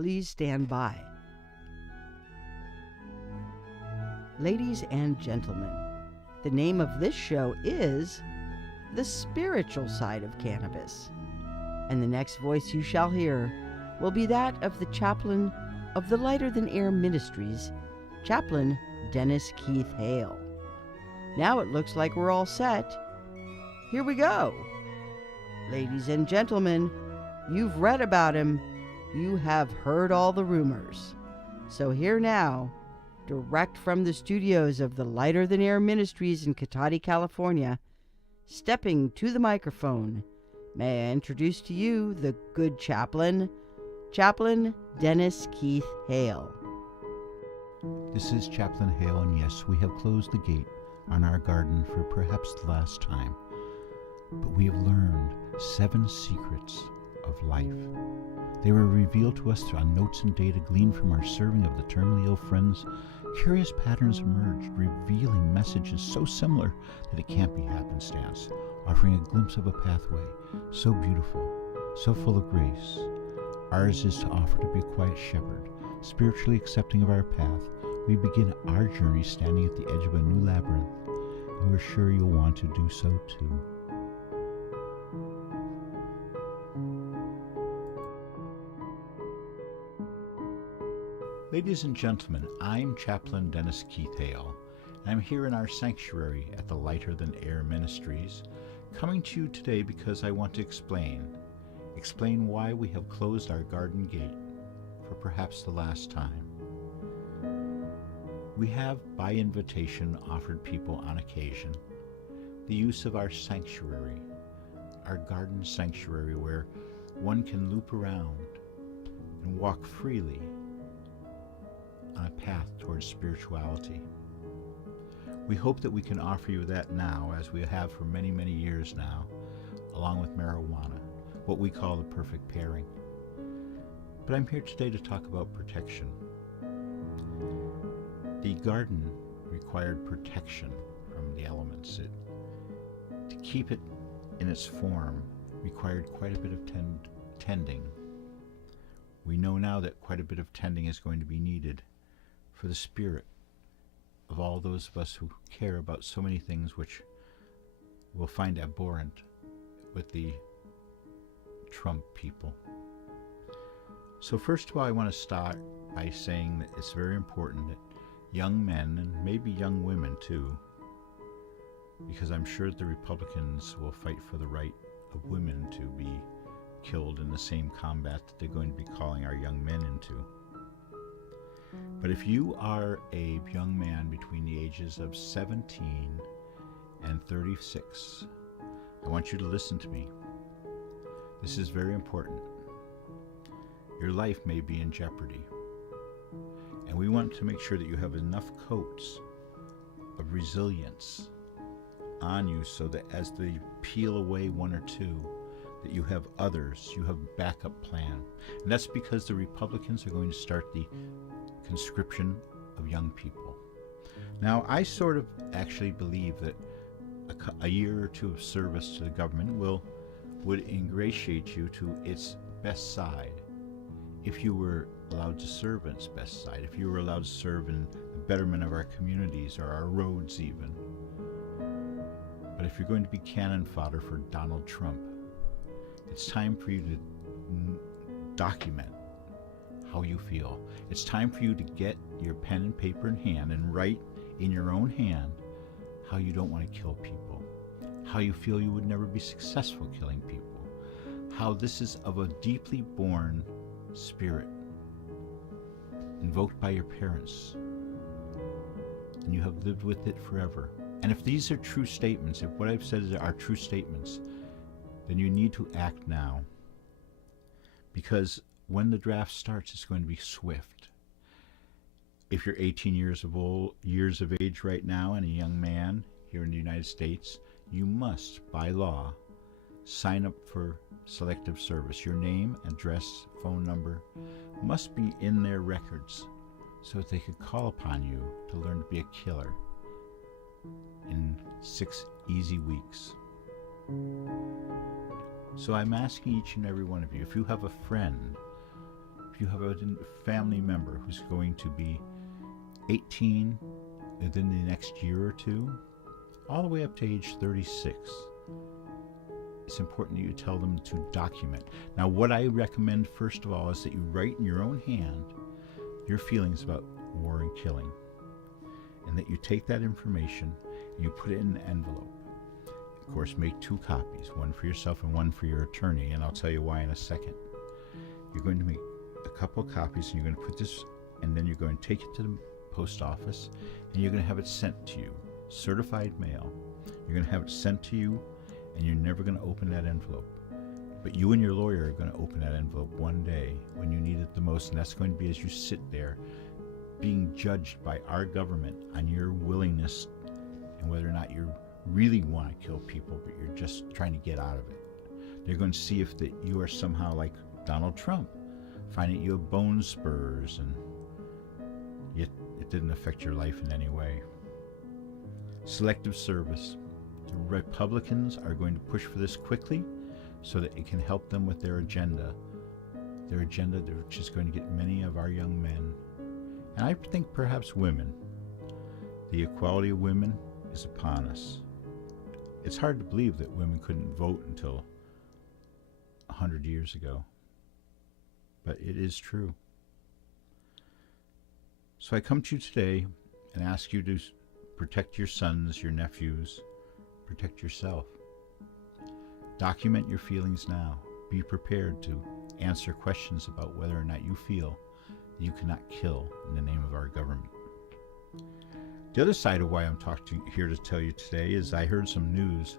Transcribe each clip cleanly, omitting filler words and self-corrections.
Please stand by. Ladies and gentlemen, the name of this show is The Spiritual Side of Cannabis. And the next voice you shall hear will be that of the chaplain of the Lighter Than Air Ministries, Chaplain Dennis Keith Hale. Now it looks like we're all set. Here we go. Ladies and gentlemen, you've read about him. You have heard all the rumors. So here now, direct from the studios of the Lighter Than Air Ministries in Cotati, California, stepping to the microphone, may I introduce to you the good chaplain, Chaplain Dennis Keith Hale. This is Chaplain Hale, and yes, we have closed the gate on our garden for perhaps the last time, but we have learned 7 secrets of life. They were revealed to us on notes and data gleaned from our serving of the terminally ill friends. Curious patterns emerged, revealing messages so similar that it can't be happenstance, offering a glimpse of a pathway so beautiful, so full of grace. Ours is to offer to be a quiet shepherd, spiritually accepting of our path. We begin our journey standing at the edge of a new labyrinth, and we're sure you'll want to do so too. Ladies and gentlemen, I'm Chaplain Dennis Keith Hale, and I'm here in our sanctuary at the Lighter Than Air Ministries, coming to you today because I want to explain why we have closed our garden gate for perhaps the last time. We have, by invitation, offered people on occasion the use of our sanctuary, our garden sanctuary, where one can loop around and walk freely on a path towards spirituality. We hope that we can offer you that now, as we have for many, many years now, along with marijuana, what we call the perfect pairing. But I'm here today to talk about protection. The garden required protection from the elements. To keep it in its form required quite a bit of tending. We know now that quite a bit of tending is going to be needed for the spirit of all those of us who care about so many things which we'll find abhorrent with the Trump people. So first of all, I want to start by saying that it's very important that young men, and maybe young women too, because I'm sure the Republicans will fight for the right of women to be killed in the same combat that they're going to be calling our young men into. But if you are a young man between the ages of 17 and 36, I want you to listen to me. This is very important. Your life may be in jeopardy, and we want to make sure that you have enough coats of resilience on you so that as they peel away one or two, that you have others, you have a backup plan. And that's because the Republicans are going to start the conscription of young people. Now, I sort of actually believe that a year or two of service to the government would ingratiate you to its best side. If you were allowed to serve in its best side, if you were allowed to serve in the betterment of our communities or our roads even. But if you're going to be cannon fodder for Donald Trump, it's time for you to document how you feel. It's time for you to get your pen and paper in hand and write in your own hand how you don't want to kill people, how you feel you would never be successful killing people, how this is of a deeply born spirit invoked by your parents, and you have lived with it forever. And if these are true statements, if what I've said are true statements, then you need to act now. Because when the draft starts, it's going to be swift. If you're 18 years of age right now and a young man here in the United States, you must, by law, sign up for selective service. Your name, address, phone number must be in their records so that they could call upon you to learn to be a killer in 6 easy weeks. So I'm asking each and every one of you, if you have a friend, if if you have a family member who's going to be 18 within the next year or two, all the way up to age 36, it's important that you tell them to document. Now, what I recommend, first of all, is that you write in your own hand your feelings about war and killing, and that you take that information and you put it in an envelope. Of course, make 2 copies, one for yourself and one for your attorney, and I'll tell you why in a second. You're going to make a couple of copies, and you're going to put this, and then you're going to take it to the post office, and you're going to have it sent to you, certified mail. You're going to have it sent to you, and you're never going to open that envelope. But you and your lawyer are going to open that envelope one day when you need it the most, and that's going to be as you sit there being judged by our government on your willingness and whether or not you really want to kill people, but you're just trying to get out of it. They're going to see if that you are somehow like Donald Trump, finding you have bone spurs, and yet it didn't affect your life in any way. Selective service. The Republicans are going to push for this quickly so that it can help them with their agenda, which is going to get many of our young men, and I think perhaps women. The equality of women is upon us. It's hard to believe that women couldn't vote until 100 years ago, but it is true. So I come to you today and ask you to protect your sons, your nephews, protect yourself. Document your feelings now. Be prepared to answer questions about whether or not you feel that you cannot kill in the name of our government. The other side of why I'm here to tell you today is I heard some news.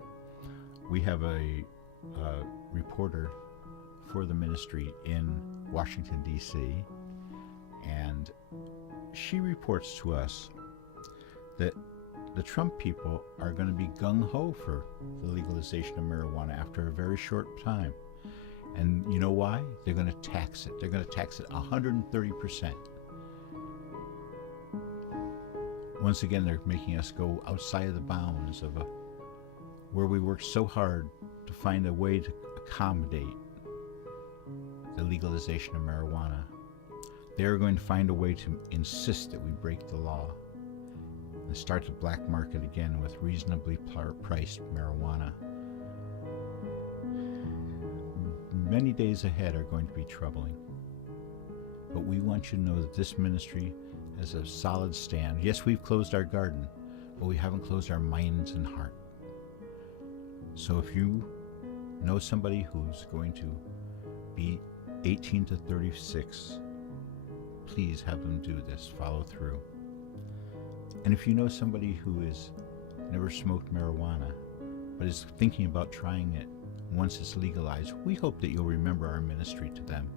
We have a reporter for the ministry in Washington, D.C., and she reports to us that the Trump people are going to be gung-ho for the legalization of marijuana after a very short time. And you know why? They're going to tax it. They're going to tax it 130%. Once again, they're making us go outside of the bounds of where we worked so hard to find a way to accommodate the legalization of marijuana. They're going to find a way to insist that we break the law and start the black market again with reasonably priced marijuana. Many days ahead are going to be troubling, but we want you to know that this ministry has a solid stand. Yes, we've closed our garden, but we haven't closed our minds and heart. So if you know somebody who's going to be 18 to 36, please have them do this, follow through. And if you know somebody who has never smoked marijuana, but is thinking about trying it once it's legalized, we hope that you'll remember our ministry to them.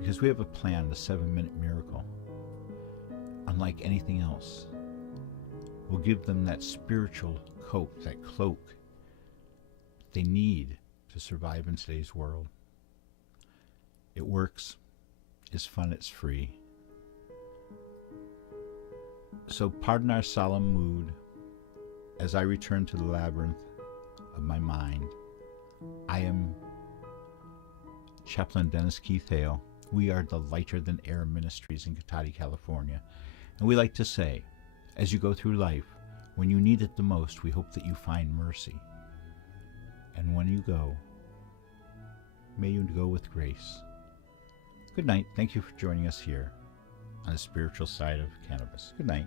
Because we have a plan, the 7-minute miracle. Unlike anything else, we'll give them that spiritual coat, that cloak they need to survive in today's world. It works, it's fun, it's free. So pardon our solemn mood as I return to the labyrinth of my mind. I am Chaplain Dennis Keith Hale. We are the Lighter Than Air Ministries in Cotati, California. And we like to say, as you go through life, when you need it the most, we hope that you find mercy. And when you go, may you go with grace. Good night. Thank you for joining us here on the spiritual side of cannabis. Good night.